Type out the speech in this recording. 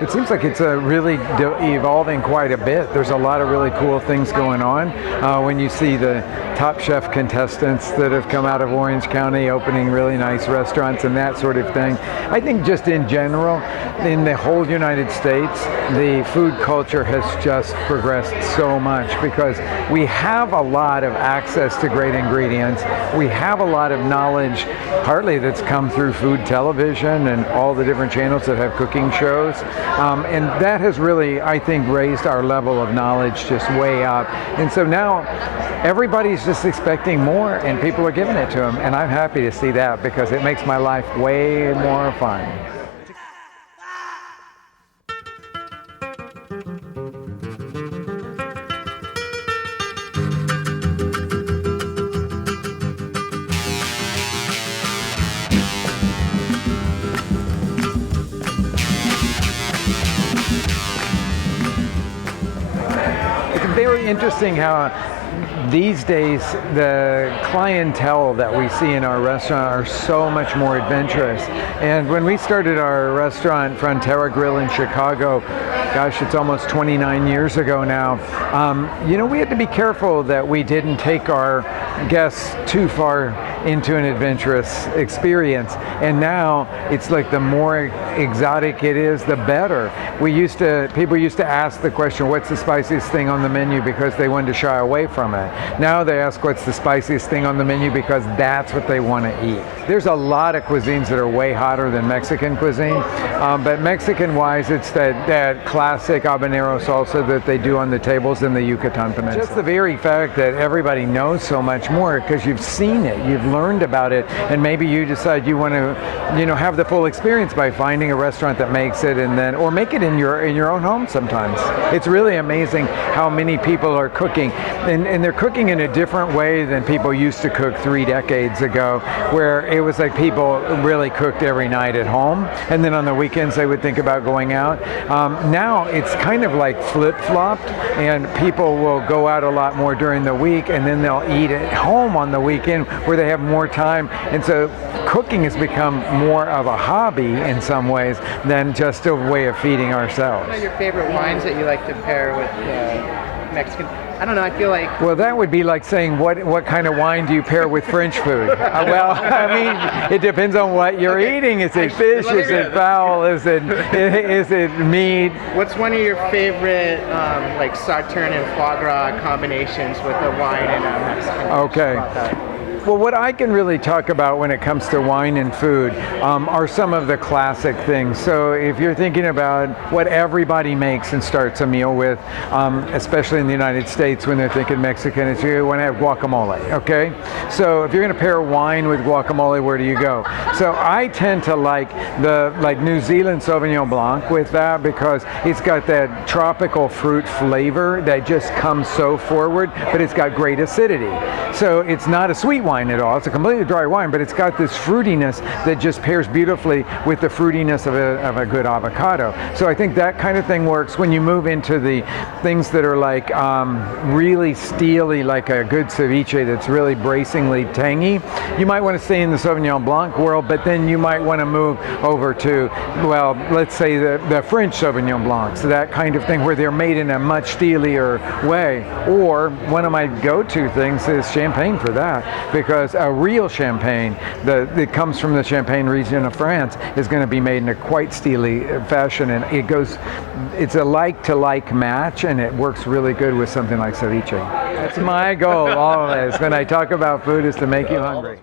It seems like it's really evolving quite a bit. There's a lot of really cool things going on. When you see the Top Chef contestants that have come out of Orange County opening really nice restaurants and that sort of thing. I think just in general, in the whole United States, the food culture has just progressed so much because we have a lot of access to great ingredients. We have a lot of knowledge, partly that's come through food television and all the different channels that have cooking shows. And that has really, I think, raised our level of knowledge just way up. And so now everybody's just expecting more and people are giving it to them. And I'm happy to see that because it makes my life way more fun. Very interesting how these days the clientele that we see in our restaurant are so much more adventurous. And when we started our restaurant, Frontera Grill in Chicago, gosh, it's almost 29 years ago now, we had to be careful that we didn't take our guests too far into an adventurous experience. And now it's like the more exotic it is, the better. People used to ask the question, what's the spiciest thing on the menu, because they wanted to shy away from it. Now they ask what's the spiciest thing on the menu because that's what they want to eat. There's a lot of cuisines that are way hotter than Mexican cuisine, but Mexican-wise, it's that classic habanero salsa that they do on the tables in the Yucatan Peninsula. Just the very fact that everybody knows so much more because you've seen it, you've learned about it, and maybe you decide you want to, have the full experience by finding a restaurant that makes it, or make it in your own home sometimes. It's really amazing how many people are cooking, and they're cooking in a different way than people used to cook 3 decades ago, where it was like people really cooked every night at home, and then on the weekends they would think about going out. Now it's kind of like flip-flopped, and people will go out a lot more during the week, and then they'll eat at home on the weekend where they have more time. And so cooking has become more of a hobby in some ways than just a way of feeding ourselves. What are your favorite wines that you like to pair with Mexican? I don't know, I feel like... Well, that would be like saying, what kind of wine do you pair with French food? Well, I mean, it depends on what you're eating. Is it fish? Is it fowl? Is it meat? What's one of your favorite like Sauterne and foie gras combinations with a wine and a Mexican dish? Okay. Well, what I can really talk about when it comes to wine and food are some of the classic things. So if you're thinking about what everybody makes and starts a meal with, especially in the United States when they're thinking Mexican, is you want to have guacamole, okay? So if you're going to pair wine with guacamole, where do you go? So I tend to like New Zealand Sauvignon Blanc with that because it's got that tropical fruit flavor that just comes so forward, but it's got great acidity. So it's not a sweet wine at all. It's a completely dry wine, but it's got this fruitiness that just pairs beautifully with the fruitiness of a good avocado. So I think that kind of thing works. When you move into the things that are like really steely, like a good ceviche that's really bracingly tangy, you might want to stay in the Sauvignon Blanc world, but then you might want to move over to, well, let's say the French Sauvignon Blancs, that kind of thing where they're made in a much steelier way. Or one of my go-to things is champagne for that, because a real champagne that comes from the Champagne region of France is going to be made in a quite steely fashion, and it's a like-to-like match, and it works really good with something like ceviche. That's my goal always when I talk about food, is to make you hungry.